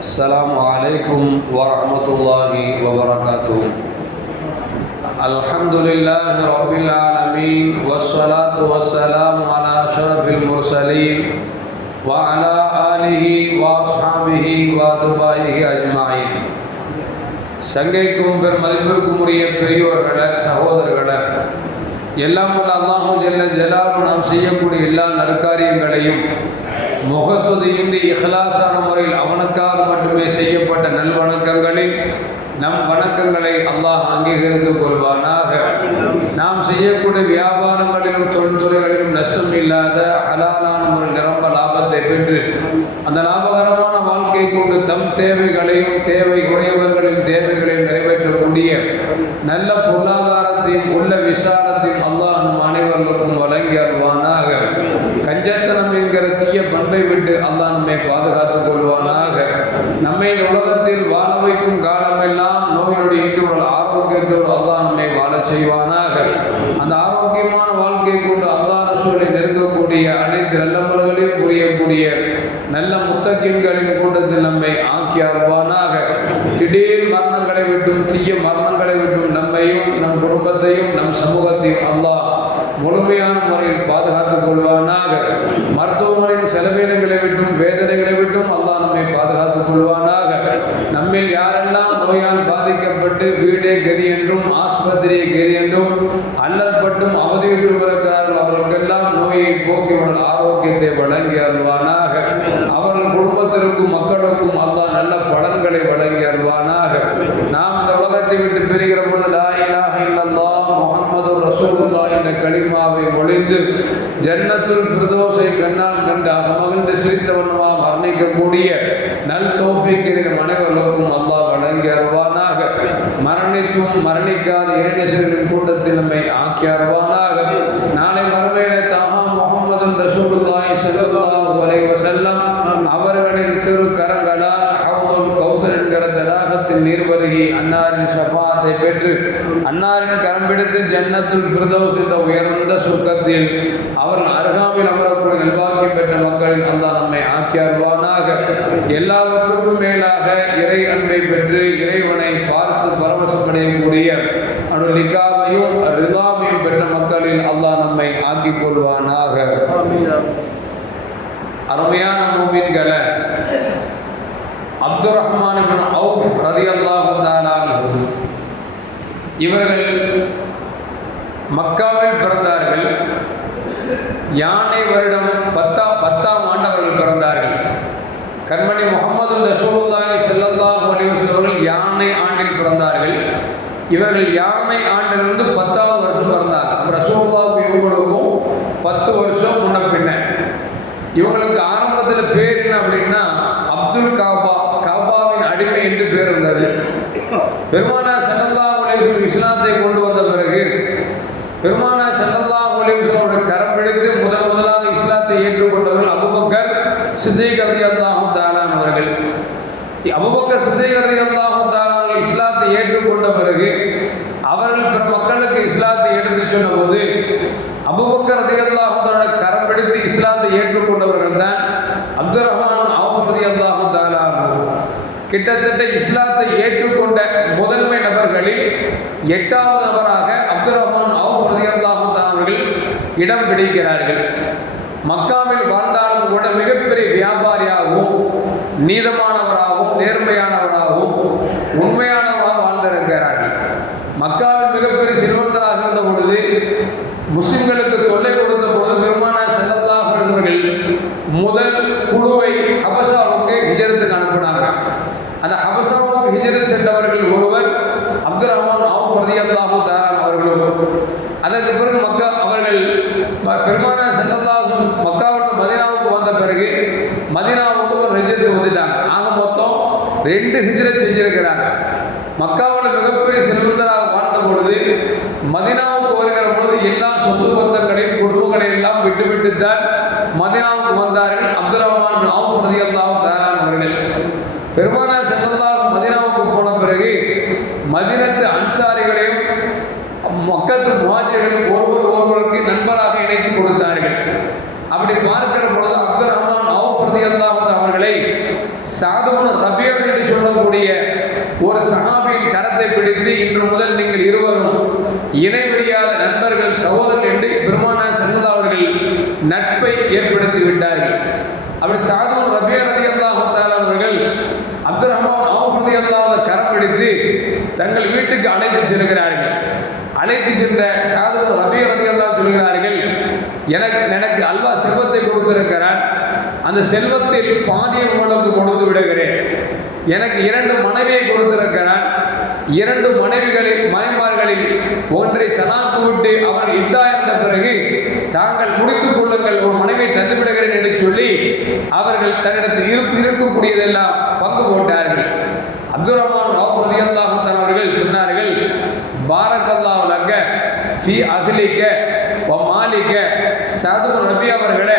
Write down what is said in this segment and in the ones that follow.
السلام عليكم ورحمة الله وبركاته الحمد لله رب العالمين والصلاة والسلام على أشرف المرسلين وعلى آله وأصحابه وأتباعه أجمعين சங்கைக்கும் பெரும் மதிப்பிற்கும் உரிய பெரியோர்களே சகோதரர்களே எல்லாம் வல்ல அல்லாஹு ஜல்ல ஜலாலு நாம் செய்யக்கூடிய எல்லா நற்காரியங்களையும் முகஸ்துதியின்றி இஹ்லாசான முறையில் அவனுக்காக மட்டுமே செய்யப்பட்ட நல்வணக்கங்களில் நம் வணக்கங்களை அல்லாஹ் அங்கீகரித்து கொள்வானாக. நாம் செய்யக்கூடிய வியாபாரங்களிலும் தொழில்துறைகளிலும் நஷ்டம் இல்லாத ஹலாலான ஒரு நிரம்ப லாபத்தை பெற்று அந்த லாபகரமான வாழ்க்கை கொண்டு தம் தேவைகளையும் தேவை உடையவர்களின் தேவைகளையும் நிறைவேற்றக்கூடிய நல்ல பொருளாதார பொருளாதாரத்தையும் உள்ள விசாரத்தையும் அல்லாஹ் நம் அனைவர்களுக்கும் வழங்கி அருள்வானாக. கஞ்சத்தனம் என்கிற தீய பண்பை விட்டு அல்லாஹ் நம்மை பாதுகாத்துக் கொள்வானாக. நம்மை உலகத்தில் வாழ வைக்கும் காலமெல்லாம் நோயுடைய இன்றுள்ள ஆரோக்கியத்தோடு அல்லாஹ் நம்மை வாழ செய்வானாக. அந்த ஆரோக்கியமான வாழ்க்கை கொண்டு அல்லாஹ் ரசூலை நெருங்கக்கூடிய அனைத்து நல்லமல்களையும் புரியக்கூடிய நல்ல முத்தக்கின்களின் கூட்டத்தில் நம்மை ஆக்கி அருள்வானாக. திடீர் மரணங்களை விட்டும் தீய மரணங்களை விட்டும் நம்மையும் நம் குடும்பத்தையும் நம் சமூகத்தையும் அல்லாஹ் முழுமையான முறையில் பாதுகாத்துக் கொள்வானாக. மருத்துவமனையின் செலவினங்களை விட்டும் வேதனைகளை விட்டும் அல்லாஹ் நம்மை பாதுகாத்துக் கொள்வானாக. நம்மில் யாரெல்லாம் நோயால் பாதிக்கப்பட்டு வீடே கதி என்றும் ஆஸ்பத்திரியை கதி என்றும் அல்லற்பட்டும் அவதியிட்டு இருக்கிறார்கள் அவர்களுக்கெல்லாம் நோயை போக்கி உடல் ஆரோக்கியத்தை வழங்கி அருள்வானாக. அவர்கள் குடும்பத்திற்கும் மக்களுக்கும் அல்லாஹ் நல்ல நன்மைகளை வழங்கி அருள்வானாக. நாம் இந்த உலகத்தை விட்டு பிரிகிற பொழுது லா இலாஹ இல்லல்லாஹ் முஹம்மது என்ற களிமாவை ஒளிந்து ஜன்னத்துல் பிரதோசை கண்ணால் கண்டு அகமகிழ்ந்து சிரித்தவனுமா மரணிக்கக்கூடிய நல் தௌஃபீக்கின் அனைவர்களுக்கும் அல்லாஹ் வழங்கி அருள்வானாக. மரணிக்கும் மரணிக்காத இறைநேசர்களின் கூட்டத்தில் நம்மை ஆக்கி அருள்வானாக. நாளை மறுமையில தாமா முகமது ரசூலுல்லாய் ஸல்லல்லாஹு அலைஹி வஸல்லம் அவர்களின் திரு கரங்களால் ஹவுதுல் கௌசர் என்கிற தடாகத்தின் நீர்வருகி அன்னாரின் ஷஃபாத்தை பெற்று அன்னாரின் கரம் பிடித்து ஜன்னத்துல் ஃபிர்தௌஸ் என்ற உயர்ந்த சுர்க்கத்தில் அவர்கள் அருகாமையில் அமரக்கூடிய நல்வாக்கியம் பெற்ற மக்களில் அல்லாஹ் நம்மை ஆக்கி அருள்வானாக. எல்லாவற்றுக்கும் மேலாக இறை அன்பை பெற்று இறைவனை பார்த்து பரவசப்படையக்கூடிய அனுலிக்காவையும் ரிதாவையும் பெற்ற மக்களில் அல்லாஹ் நம்மை ஆக்கிக் கொள்வானாக. அருமையான மூமின்களை அப்துல் ரஹ்மான் இப்னு அவுஃப் ரலியல்லாஹு தஆலா இவர்கள் மக்காவில் பிறந்தார்கள். யானை வருடம் பத்தா பத்தாம் ஆண்டு அவர்கள் பிறந்தார்கள். கண்மணி முகமது ரசூலுல்லாஹி செல்லல்லாஹு அலைஹி அவர்கள் யானை ஆண்டில் பிறந்தார்கள். இவர்கள் யானை ஆண்டிலிருந்து பத்தாவது வருஷம் பிறந்தார் அப்ப ரசூலுல்லாஹி இவங்களுக்கும் பத்து வருஷம் முன்ன பின்ன. இவங்களுக்கு ஆரம்பத்தில் பேர் என்ன அப்படின்னா அப்துல் காபா காபாவின் அடிமை என்று பேர் இருந்தது பெருமானா சல்லல்லா இஸ்லாத்தை கொண்டு வந்த பிறகு பெருமான சல்லல்லா அலைஹி கரம் பிடித்து முதல் முதலாக இஸ்லாத்தை ஏற்றுக்கொண்டவர்கள் அபுபக்கர் சித்திக் ரதி அல்லாஹு தாலான் அவர்கள் அபுபக்கர் சித்திக் ரதி அல்லாஹு தாலான் இஸ்லாத்தை ஏற்றுக்கொண்ட பிறகு அவர்கள் பிற மக்களுக்கு இஸ்லாத்தை எடுத்து சொன்ன போது அபுபக்கர் ரதி அல்லாஹு தாலோட கரம் பிடித்து இஸ்லாத்தை ஏற்றுக்கொண்டவர்கள் தான் அப்துல் ரஹ்மான் அவுஃப் ரதி அல்லாஹு தாலா கிட்டத்தட்ட இஸ்லாத்தை ஏற்றுக்கொண்ட முதன்மை நபர்களில் எட்டாவது நபராக அப்துல் ரஹ்மான் அவுஃப் ரதி அல்லாஹு அவர்கள் இடம் பிடிக்கிறார்கள். மக்காவில் வாழ்ந்தாலும் கூட மிகப்பெரிய வியாபாரியாகவும் நீதமானவராகவும் நேர்மையானவராகவும் உண்மையானவராக வாழ்ந்திருக்கிறார்கள். மக்காவில் மிகப்பெரிய செல்வந்தராக இருந்த பொழுது முஸ்லிம்களுக்கு தொல்லை கொடுத்த பொழுது பெருமான செல்லல்லா அவர்கள் முதல் குழுவை ஹபசாவுக்கு ஹிஜரத்துக்கு அனுப்பினாங்க அந்த ஹபசாவுக்கு ஹிஜரத் சென்றவர்கள் ஒருவர் அப்துல் ரஹ்மான் அவுஃப் ரதியல்லாஹு தாரான் அவர்களும் அதற்கு பிறகு மக்கா அவர்கள் பெருமான செல்லல்லாஹும் மதினாவுக்கு வந்த பிறகு மதினாவுக்கு ஒரு ஹிஜரத்து வந்துட்டாங்க. ஆக மொத்தம் ரெண்டு ஹிஜரத் செஞ்சிருக்கிறாங்க. மக்காவில் மிகப்பெரிய செல்வந்தராக வாழ்ந்த பொழுது மதினாவுக்கு வருகிற பொழுது எல்லா சொத்து பந்தங்களையும் குடும்பங்களை எல்லாம் விட்டு விட்டு தான் மதினாவுக்கு வந்தார்கள். அப்துல் ரஹ்மான் அவுஃப் ரதியல்லாஹு தயாரான அவர்கள். பெருமானா செல்லல்லாஹு மதினாவுக்கு போன பிறகு மதினத்து அன்சாரிகளையும் மக்கத்து முஹாஜிர்களையும் ஒருவர் ஒருவருக்கு நண்பராக இணைத்து கொடுத்தார். அப்படி பார்க்கிற பொழுது அப்துல் ரஹ்மான் அவுஃப் ரதியல்லாஹு அவர்களை சாதுவன் ரபியம் என்று சொல்லக்கூடிய ஒரு சஹாபியின் கரத்தை பிடித்து இன்று முதல் நீங்கள் இருவரும் இணைவெளியாத நண்பர்கள் சகோதரர் என்று பெருமானா செல்லதா அவர்கள் நட்பை ஏற்படுத்தி விட்டார்கள். அப்படி சாதுவன் ரபியா ரதி அல்லாஹால அவர்கள் அப்துல் ரஹ்மான் ஆஃபதி அல்லாத கரம் பிடித்து தங்கள் வீட்டுக்கு அழைத்து செல்கிறார்கள். அழைத்து சென்ற சாதுவன் ரபியா ரதி அல்லா சொல்கிறார்கள் எனக்கு எனக்கு அல்ல கொடுத்திருக்கிறார் அந்த செல்வத்தில் பாதியை உங்களுக்கு கொடுத்து விடுகிறேன். எனக்கு இரண்டு மனைவியை கொடுத்திருக்கிறார். இரண்டு மனைவிகளில் மனைமார்களில் ஒன்றை தனாக்கு விட்டு அவர்கள் இத்தா இருந்த பிறகு தாங்கள் முடித்துக் கொள்ளுங்கள் ஒரு மனைவியை தந்து விடுகிறேன் என்று சொல்லி அவர்கள் தன்னிடத்தில் இருப்பு இருக்கக்கூடியதெல்லாம் பங்கு போட்டார்கள். அப்துல் ரஹ்மான் ராஃப் அவர்கள் சொன்னார்கள் பாரக்கல்லாஹ் லக்க ஃபி மாலிக்க. சதுர் நபி அவர்களே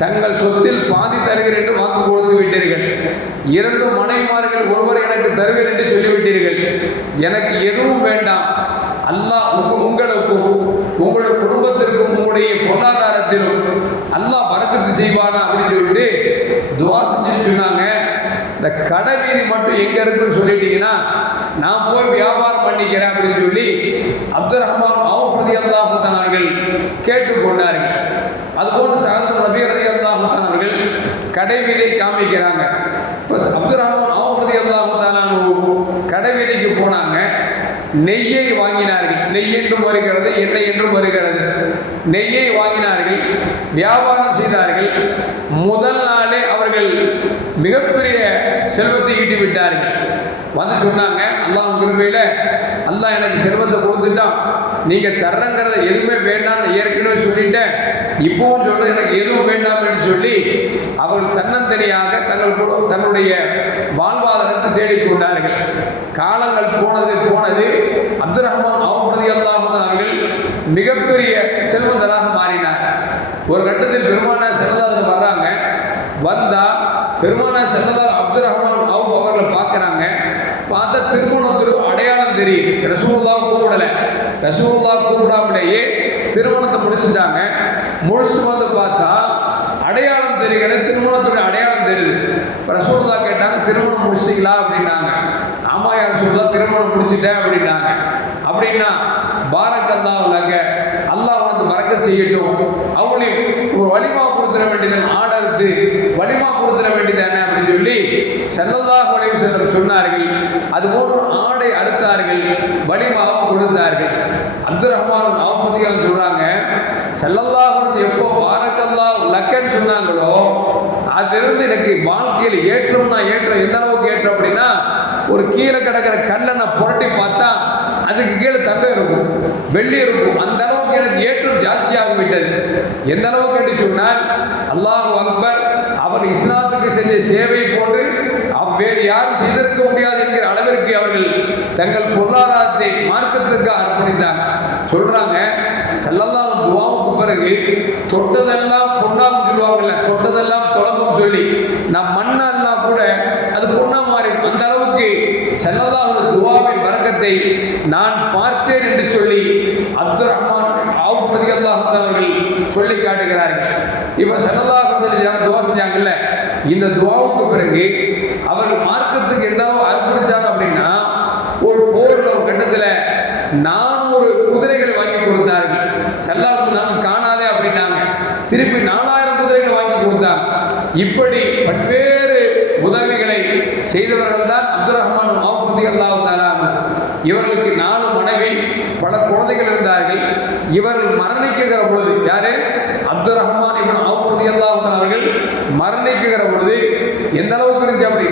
தங்கள் சொத்தில் பாதி தருகிறேன் என்று வாக்கு கொடுத்து விட்டீர்கள். இரண்டு மனைவிமார்கள் ஒருவர் எனக்கு தருவேன் என்று சொல்லிவிட்டீர்கள். எனக்கு எதுவும் வேண்டாம். அல்லாஹ் உங்களுக்கும் உங்களுடைய குடும்பத்திற்கும் உங்களுடைய பொருளாதாரத்திலும் அல்லாஹ் வரக்கத்து செய்வானா அப்படின்னு சொல்லிட்டு துவா செஞ்சுட்டு சொன்னாங்க. இந்த கடை வீதி மட்டும் எங்க இருக்குன்னு சொல்லிட்டீங்கன்னா நான் போய் வியாபாரம் பண்ணிக்கிறேன் அப்படின்னு சொல்லி அப்துல் ரஹ்மான் அவுஃபதி அல்லாஹுத்தன் அவர்கள் கேட்டுக்கொண்டார்கள். அதுபோன்று சகதம் ரபி ரதி அல்லாஹுத்தன் அவர்கள் கடைவீதை காமிக்கிறாங்க. இப்போ அப்துல் ரஹ்மான் அவுஃபதி அல்லாஹுத்தான கடைவீதிக்கு போனாங்க. நெய்யை வாங்கினார்கள். நெய் என்றும் வருகிறது எண்ணெய் என்றும் வருகிறது. நெய்யை வாங்கினார்கள் வியாபாரம் செய்தார்கள். முதல் நாளே அவர்கள் மிகப்பெரிய செல்வத்தை ஈட்டி விட்டார்கள் வந்து சொன்னாங்க அல்லாஹ் கிருபையில் அல்லாஹ் எனக்கு செல்வத்தை கொடுத்துட்டான். நீங்கள் தர்றங்கிறத எதுவுமே வேண்டாம்னு ஏற்கனவே சொல்லிட்டேன். இப்பவும் சொல்கிறேன் எனக்கு எதுவும் வேண்டாம் என்று சொல்லி அவர்கள் தன்னந்தனியாக தங்கள் தன்னுடைய வாழ்வாதாரத்தை தேடிக்கொண்டார்கள் காலங்கள் போனது போனது அப்துல் ரஹ்மான் அவுஃபதி அல்லாஹன் அவர்கள் மிகப்பெரிய செல்வந்தராக மாறினார். ஒரு கட்டத்தில் பெருமானா செல்லதாதர் வர்றாங்க. வந்தா பெருமானா செல்லதார் அப்துல் ரஹ்மான் அவுஃப் அவர்களை பார்க்குறாங்க. பார்த்தா திருமணத்தில் சரி ரசூல்லா கூப்பிடல. ரசூல்லா கூப்பிடாமலேயே திருமணத்தை முடிச்சுட்டாங்க. முடிச்சுட்டு வந்து பார்த்தா அடையாளம் தெரிகிற திருமணத்துடைய அடையாளம் தெரியுது. ரசூல்லா கேட்டாங்க திருமணம் முடிச்சிட்டீங்களா? அப்படின்னாங்க. ஆமா யார் சொல்லுதா திருமணம் முடிச்சிட்டேன் அப்படின்னாங்க. அப்படின்னா பாரக்கல்லா உள்ளாங்க அல்லாஹ் உனக்கு மறக்க செய்யட்டும். அவங்களையும் வேண்டியதன் வேண்டியது ஆடறுத்து வலிமா கொடுத்துட வேண்டியதானே அப்படின்னு சொல்லி செல்லதாக வலிவு செல்லம் சொன்னார்கள். அதுபோன்று ஆடை அறுத்தார்கள் வலிமாவும் கொடுத்தார்கள். அப்துல் ரஹ்மான் ஆஃபதிகள் சொல்றாங்க செல்லல்லாஹ் எப்போ பாரக்கல்லா லக்கன்னு சொன்னாங்களோ அதிலிருந்து எனக்கு வாழ்க்கையில் ஏற்றம்னா ஏற்றம் எந்த அளவுக்கு ஏற்றம் அப்படின்னா ஒரு கீழே கிடக்கிற கல்லை நான் புரட்டி பார்த்தா அதுக்கு கீழே தங்கம் இருக்கும் வெள்ளி இருக்கும். அந்த அளவுக்கு எனக்கு ஏற்றம் ஜாஸ்தியாக விட்டது எந்த அளவுக்கு என்று சொன்னால் அல்லாஹ் அக்பர் அவர் இஸ்லாத்துக்கு செஞ்ச சேவை போன்று அவ்வேறு யாரும் செய்திருக்க முடியாது என்கிற அளவிற்கு அவர்கள் தங்கள் பொருளாதாரத்தை மார்க்கத்திற்கு அர்ப்பணித்தாங்க சொல்றாங்க செல்லல்லாம் துவாவுக்கு பிறகு தொட்டதெல்லாம் பொன்னாகும் சொல்லுவாங்கல்ல தொட்டதெல்லாம் தொடங்கும் சொல்லி அது மாறி அந்த அளவுக்கு செல்லல்லாஹோட துவாவின் வழக்கத்தை நான் பார்த்தேன் என்று சொல்லி அப்துல் ரஹ்மான் அவுஃப் ரலியல்லாஹு அவர்கள் சொல்லி காட்டுகிறார்கள். இப்போ செல்லல்லாஹு சொல்லி துவா செஞ்சாங்கல்ல? இந்த துவாவுக்கு பிறகு அவர் மார்க்கத்துக்கு எதாவது அளவு அர்ப்பணிச்சாங்க அப்படின்னா ஒரு போர் ஒரு கட்டத்தில் நானூறு குதிரைகளை வாங்கி கொடுத்தார்கள். செல்லாவுக்கு நான் காணாதே அப்படின்னாங்க. திருப்பி நாலாயிரம் குதிரைகள் வாங்கி கொடுத்தாங்க. இப்படி பல்வேறு செய்தவர்கள் தான் அப்துல் ரஹ்மான் ஆஃபதி அல்லாஹ் இவர்களுக்கு நாலு மனைவி பல குழந்தைகள் இருந்தார்கள். இவர்கள் மரணிக்குகிற பொழுது யாரு? அப்துல் ரஹ்மான் இவன் ஆஃபதி அல்லாஹ் அவர்கள் மரணிக்குகிற பொழுது எந்த அளவுக்கு இருந்துச்சு அப்படி?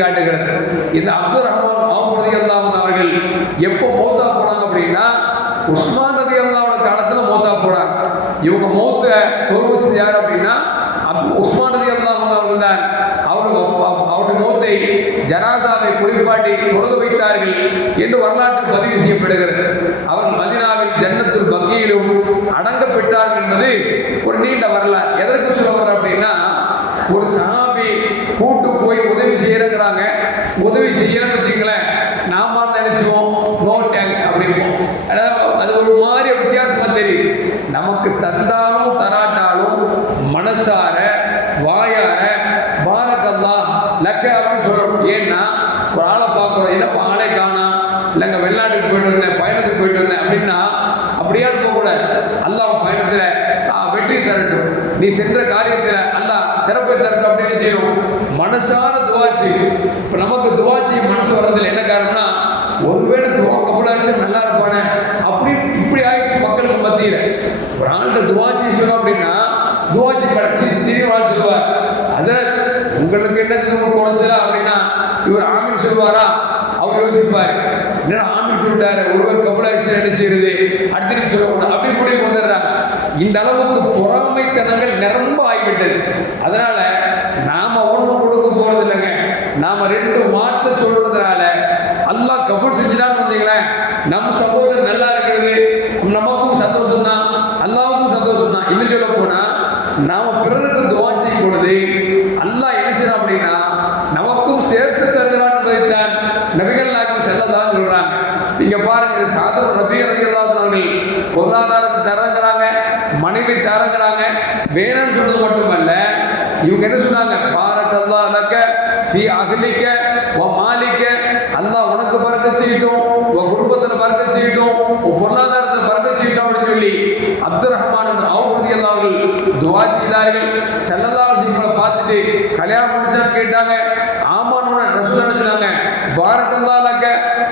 காட்டுகிறது இந்த அப்துல் ரஹ்மான் ஆஃபரதி அல்லாமன் அவர்கள் எப்போ மௌத்தா போனாங்க அப்படின்னா உஸ்மான் ரதி அல்லாவோட காலத்துல மௌத்தா போனாங்க. இவங்க மௌத்த தோல்விச்சது யார் அப்படின்னா அப்து உஸ்மான் ரதி அல்லாமன் அவர்கள் தான். அவருடைய மௌத்தை ஜனாசாவை குளிப்பாட்டி தொழுது வைத்தார்கள் என்று வரலாற்று பதிவு செய்யப்படுகிறது. அவர் மதினாவில் ஜன்னத்துல் பக்கியிலும் அடங்கப்பட்டார் என்பது ஒரு நீண்ட வரலாறு. எதற்கு சொல்ல வர்றேன் அப்படின்னா ஒரு சாபி கூட்டு போய் உதவி செய்யறங்கிறாங்க உதவி செய்யலன்னு வச்சுங்களேன் நாம நினைச்சுவோம் நோ டேங்க்ஸ் அப்படிம்போம். அது ஒரு மாதிரி வித்தியாசமா தெரியுது. நமக்கு தந்தாலும் தராட்டாலும் மனசார அல்லாஹ் பயணத்தில் வெற்றி தரட்டும். நீ சென்ற காரியத்தில் அல்லாஹ் சிறப்பை தரட்டும் அப்படின்னு செய்யும்? மனசான துவாசி இப்போ நமக்கு துவாசி மனசு வர்றதுல என்ன காரணம்னா ஒருவேளை துவா கபலாச்சு நல்லா இருப்பானே அப்படி இப்படி ஆயிடுச்சு மக்களுக்கு மத்தியில். ஒரு ஆள்கிட்ட துவாசி சொன்னோம் அப்படின்னா துவாசி படிச்சு திரும்பி வாழ் சொல்லுவார் ஹசரத் உங்களுக்கு என்ன குறைச்சலா? அப்படின்னா இவர் ஆமீன் சொல்லுவாரா? அவர் யோசிப்பார். என்ன ஆமீன் சொல்லிட்டாரு ஒருவர் கபலாச்சு என்ன செய்யறது அடுத்து சொல்லக்கூடாது அப்படி கூட வந்துடுறாங்க இந்த அளவுக்கு பொறாமைத்தனங்கள் நிரம்ப ஆகிவிட்டது அதனால நாம ஒண்ணும் கொடுக்க போறது இல்லைங்க நாம ரெண்டு வார்த்தை சொல்றதுனால எல்லாம் கபூல் செஞ்சுட்டான்னு வந்தீங்களேன். நம் சகோதரர் நல்லா இருக்கிறது. நமக்கும் சந்தோஷம் தான் அல்லாவுக்கும் சந்தோஷம் தான் இன்னும் சொல்ல போனா நாம பிறருக்கு துவா செய்யும் பொழுது அல்லா என்ன செய்யறான் அப்படின்னா நமக்கும் சேர்த்து இவங்க என்ன சொன்னாங்க? பாரக்கல்லா அலக்க ஃபி அகலிக்க ஓ மாலிக்க. அல்லாஹ் உனக்கு பறக்க செய்யட்டும் உன் குடும்பத்தில் பறக்க செய்யட்டும் உன் பொருளாதாரத்தில் பறக்க செய்யட்டும் அப்படின்னு சொல்லி அப்துல் ரஹ்மான் அவுபதி அவர்கள் துவா செய்தார்கள். செல்லல்லா அலைஹி பார்த்துட்டு கல்யாணம் முடிச்சான்னு கேட்டாங்க. ஆமான்னு ரசூல் என்ன பாரக்கல்லா அலக்க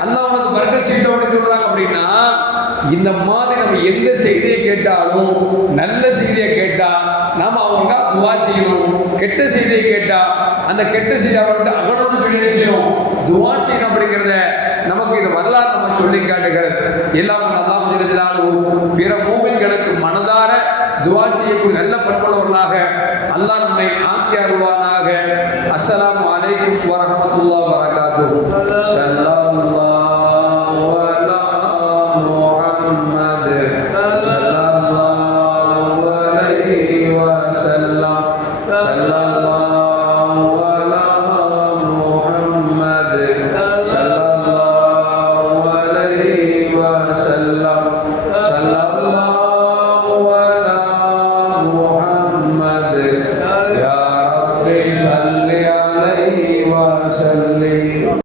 அல்லாஹ் உனக்கு பறக்க செய்யட்டும் அப்படின்னு சொல்றாங்க அப்படின்னா இந்த மாதிரி நம்ம எந்த செய்தியை கேட்டாலும் நல்ல செய்தியை கேட்டால் நாம் அவங்க துவா செய்யணும். கெட்ட செய்தியை கேட்டால் அந்த கெட்ட செய்தி அவர்கிட்ட அகலம்னு சொல்லி துவா செய்யணும் அப்படிங்கிறத நமக்கு இந்த வரலாறு நம்ம சொல்லி காட்டுகிறது. எல்லாம் நல்லா முடிஞ்சாலும் பிற மூமின்களுக்கு மனதார துவா செய்யக்கூடிய நல்ல பண்புள்ளவர்களாக அல்லாஹ் நம்மை ஆக்கி அருவானாக அஸ்லாம் அலைக்கும் வரமத்துல்லா வரகாத்து சல்லா